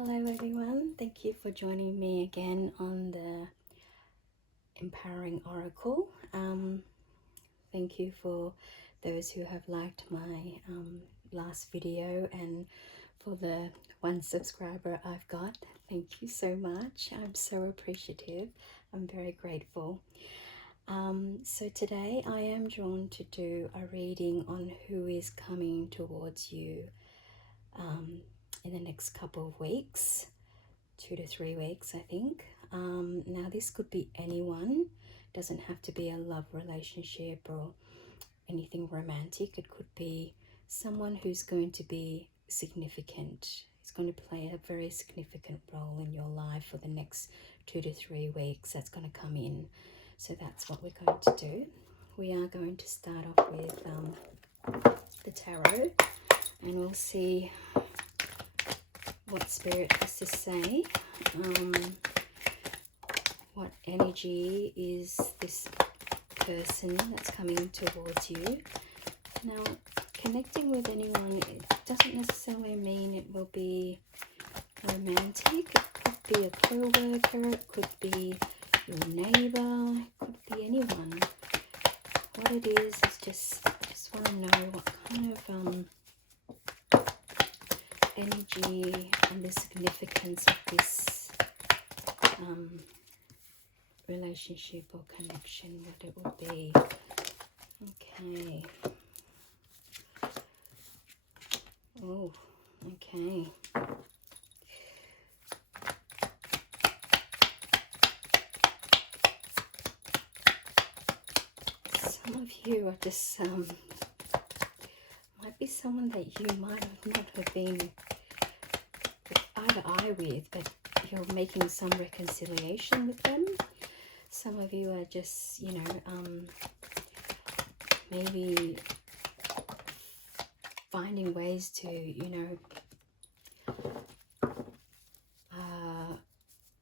Hello everyone, thank you for joining me again on the Empowering Oracle. Thank you for those who have liked my last video, and for the one subscriber I've got, thank you so much. I'm so appreciative. I'm very grateful. So today I am drawn to do a reading on who is coming towards you in the next couple of weeks. 2 to 3 weeks, I think. Now this could be anyone. It doesn't have to be a love relationship or anything romantic. It could be someone who's going to be significant. It's going to play a very significant role in your life for the next 2 to 3 weeks. That's going to come in. So that's what we're going to do. We are going to start off with the tarot, and we'll see what Spirit has to say. What energy is this person that's coming towards you? Now, connecting with anyone, it doesn't necessarily mean it will be romantic. It could be a co-worker, it could be your neighbor, it could be anyone. What it is just want to know what kind of energy and the significance of this relationship or connection, what it will be. Okay. Oh, okay. Some of you are just might be someone that you might not have been eye to eye with, but you're making some reconciliation with them. Some of you are just, maybe finding ways to,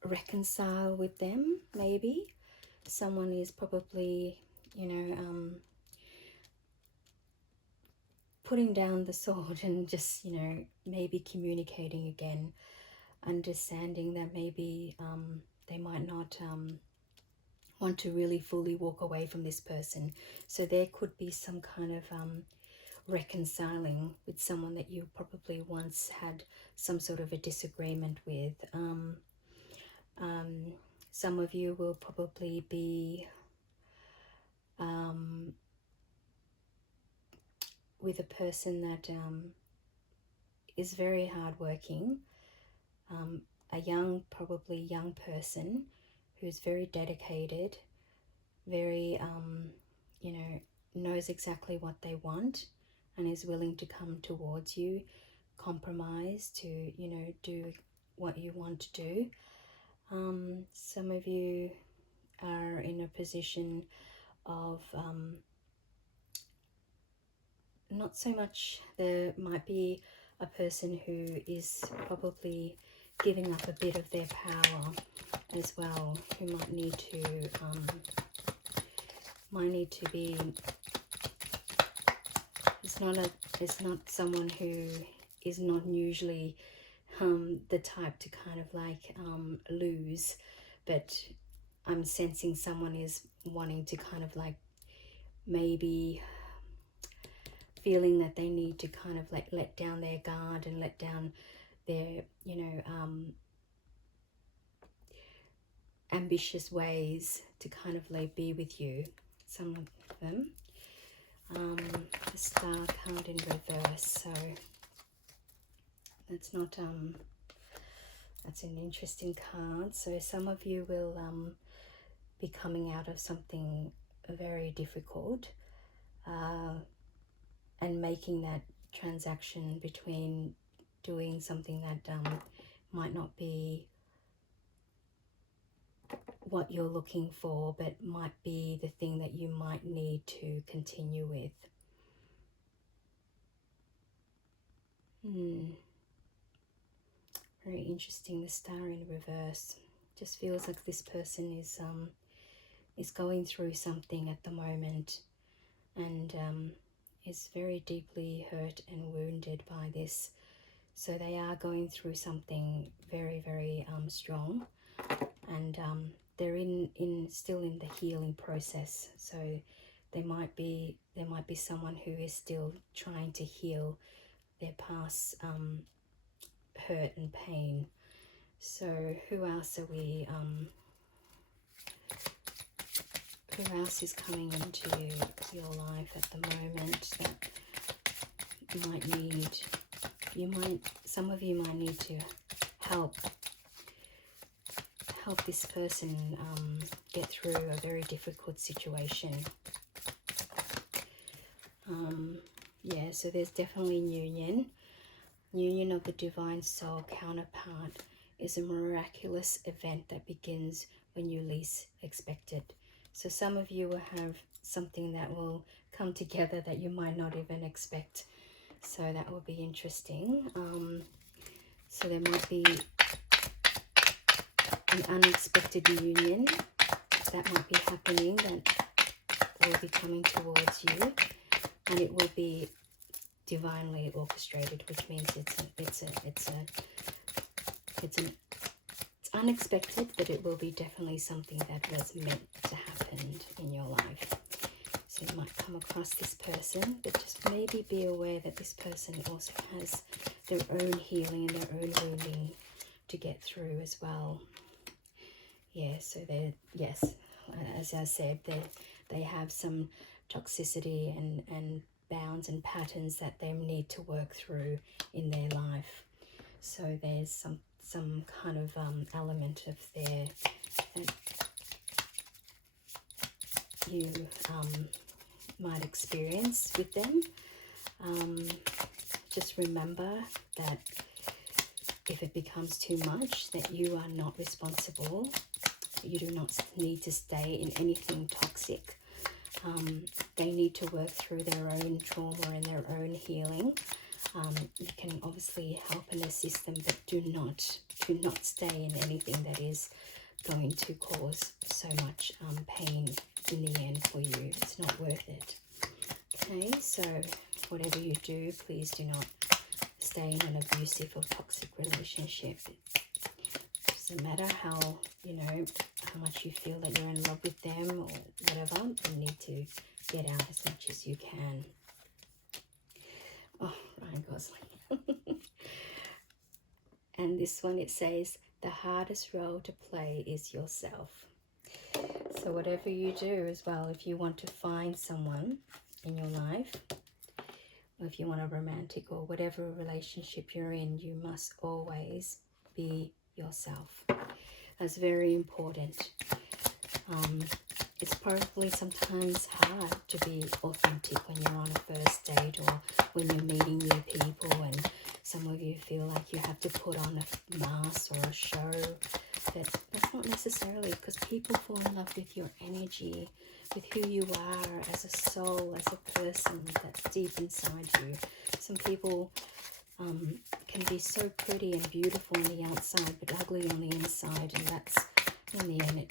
reconcile with them. Maybe someone is probably, putting down the sword and just, maybe communicating again, understanding that maybe they might not want to really fully walk away from this person. So there could be some kind of reconciling with someone that you probably once had some sort of a disagreement with. Some of you will probably be with a person that is very hardworking, probably young person who's very dedicated, very, knows exactly what they want and is willing to come towards you, compromise to, do what you want to do. Some of you are in a position of not so much, there might be a person who is probably giving up a bit of their power as well, who might need to be, it's not someone who is not usually the type to kind of like lose, but I'm sensing someone is wanting to kind of like maybe feeling that they need to kind of like let down their guard and let down their, ambitious ways to kind of like be with you. Some of them. The Star card in reverse, so that's not that's an interesting card. So some of you will be coming out of something very difficult and making that transaction between doing something that might not be what you're looking for, but might be the thing that you might need to continue with. Very interesting, the Star in reverse. Just feels like this person is going through something at the moment, and is very deeply hurt and wounded by this So they are going through something very, very strong, and they're still in the healing process. So there might be someone who is still trying to heal their past hurt and pain. So who else are we? Who else is coming into your life at the moment that might need? Some of you might need to help this person get through a very difficult situation. Yeah, so there's definitely union. Union of the divine soul counterpart is a miraculous event that begins when you least expect it. So some of you will have something that will come together that you might not even expect. So that will be interesting. So there might be an unexpected union that might be happening, that will be coming towards you, and it will be divinely orchestrated, which means it's unexpected, but it will be definitely something that was meant to happen in your life. So you might come across this person, but just maybe be aware that this person also has their own healing and their own wounding to get through as well. Yeah, so yes, as I said, they have some toxicity and bounds and patterns that they need to work through in their life. So there's some kind of element of there that you might experience with them. Just remember that if it becomes too much, that you are not responsible. You do not need to stay in anything toxic. They need to work through their own trauma and their own healing. You can obviously help and assist them, but do not stay in anything that is going to cause so much pain in the end for you. It's not worth it. Okay, so whatever you do, please do not stay in an abusive or toxic relationship. It doesn't matter how much you feel that you're in love with them or whatever, you need to get out as much as you can. Oh, Ryan Gosling. And this one, it says, the hardest role to play is yourself. So whatever you do as well, if you want to find someone in your life, or if you want a romantic or whatever relationship you're in, you must always be yourself. That's very important. It's probably sometimes hard to be authentic when you're on a first date or when you're meeting new people, and some of you feel like you have to put on a mask or a show. But that's not necessarily, because people fall in love with your energy, with who you are as a soul, as a person that's deep inside you. Some people can be so pretty and beautiful on the outside but ugly on the inside, and that's, in the end, it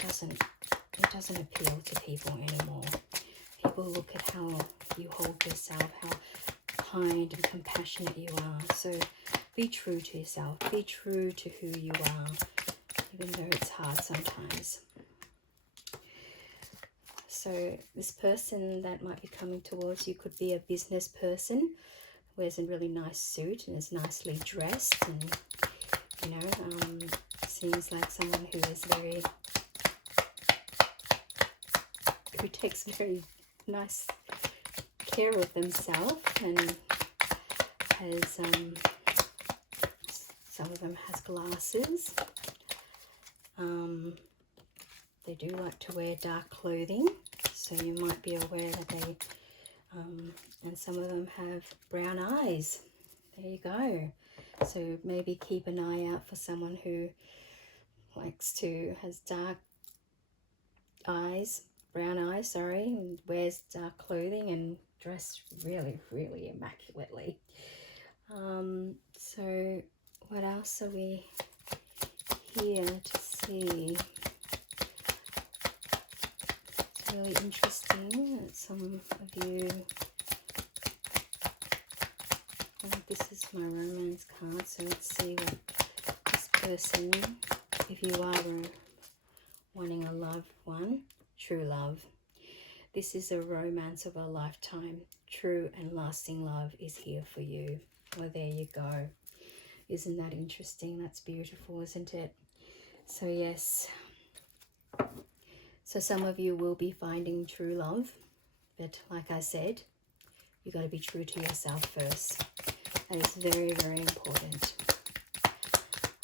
doesn't appeal to people anymore. People look at how you hold yourself, how kind and compassionate you are. So be true to yourself, be true to who you are, even though it's hard sometimes. So this person that might be coming towards you could be a business person, wears a really nice suit and is nicely dressed, and seems like someone who takes very nice care of themselves, and has some of them has glasses. They do like to wear dark clothing, so you might be aware that they and some of them have brown eyes. There you go. So maybe keep an eye out for someone who has dark eyes, brown eyes, and wears dark clothing and dress really, really immaculately. So what else are we here to see? It's really interesting that some of you this is my romance card, so let's see what this person, if you are wanting a loved one, true love. This is a romance of a lifetime. True and lasting love is here for you. Well, there you go. Isn't that interesting? That's beautiful, isn't it? So yes. So some of you will be finding true love. But like I said, you got to be true to yourself first. That is very, very important.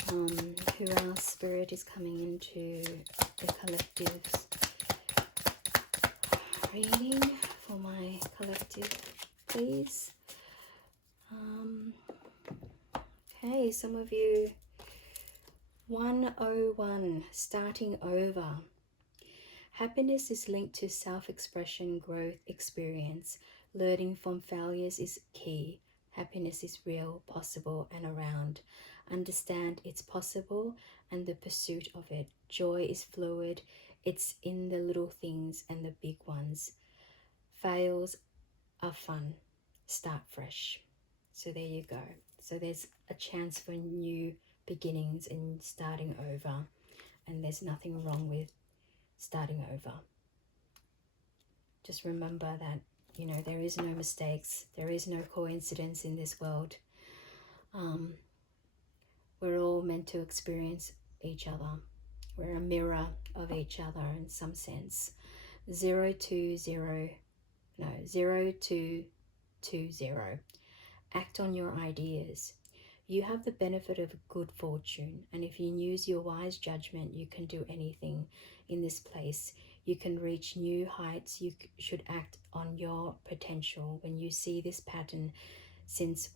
Who else? Spirit is coming into the collectives reading for my collective, please. Okay, some of you, 101, starting over. Happiness is linked to self-expression, growth, experience. Learning from failures is key. Happiness is real, possible, and around. Understand it's possible and the pursuit of it. Joy is fluid. It's in the little things and the big ones. Fails are fun. Start fresh. So there you go. So there's a chance for new beginnings and starting over. And there's nothing wrong with starting over. Just remember that, you know, there is no mistakes. There is no coincidence in this world. We're all meant to experience each other. We're a mirror of each other in some sense. 0220. Act on your ideas. You have the benefit of good fortune, and if you use your wise judgment, you can do anything in this place. You can reach new heights. You should act on your potential. When you see this pattern, since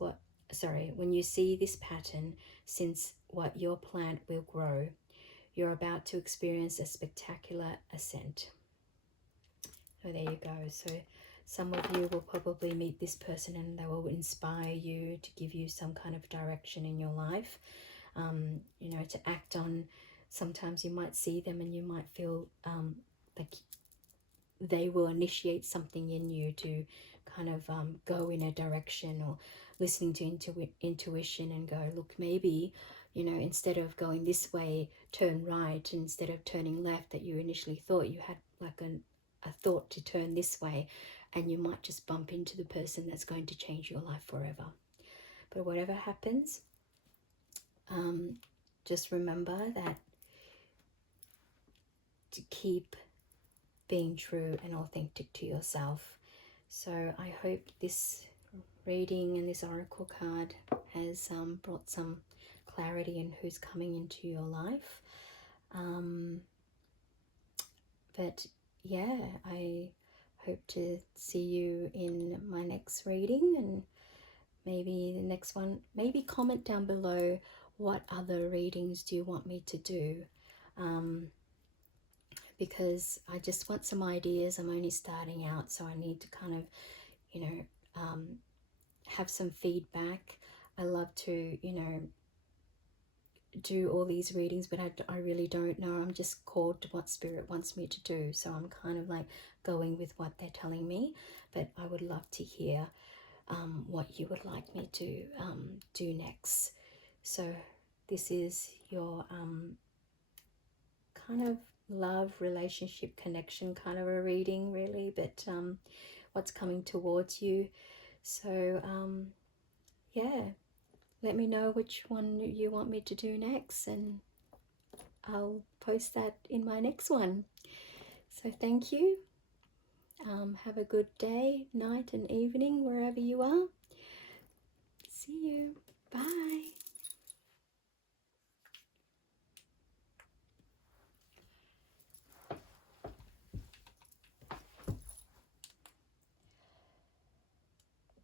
what your plant will grow, you're about to experience a spectacular ascent. So there you go. So some of you will probably meet this person and they will inspire you to give you some kind of direction in your life, you know, to act on. Sometimes you might see them and you might feel like they will initiate something in you to kind of go in a direction, or listening to intuition and go, look, maybe, you know, instead of going this way, turn right, instead of turning left that you initially thought. You had like a thought to turn this way, and you might just bump into the person that's going to change your life forever. But whatever happens, just remember that to keep being true and authentic to yourself. So I hope this reading and this oracle card has brought some clarity in who's coming into your life. But yeah, I hope to see you in my next reading, and maybe the next one. Maybe comment down below what other readings do you want me to do, because I just want some ideas. I'm only starting out, so I need to kind of, you know, have some feedback. I love to, you know, do all these readings, but I really don't know. I'm just called to what Spirit wants me to do, so I'm kind of like going with what they're telling me. But I would love to hear what you would like me to do next. So this is your kind of love, relationship, connection kind of a reading, really, but what's coming towards you. So yeah, let me know which one you want me to do next, and I'll post that in my next one. So thank you. Have a good day, night and evening, wherever you are.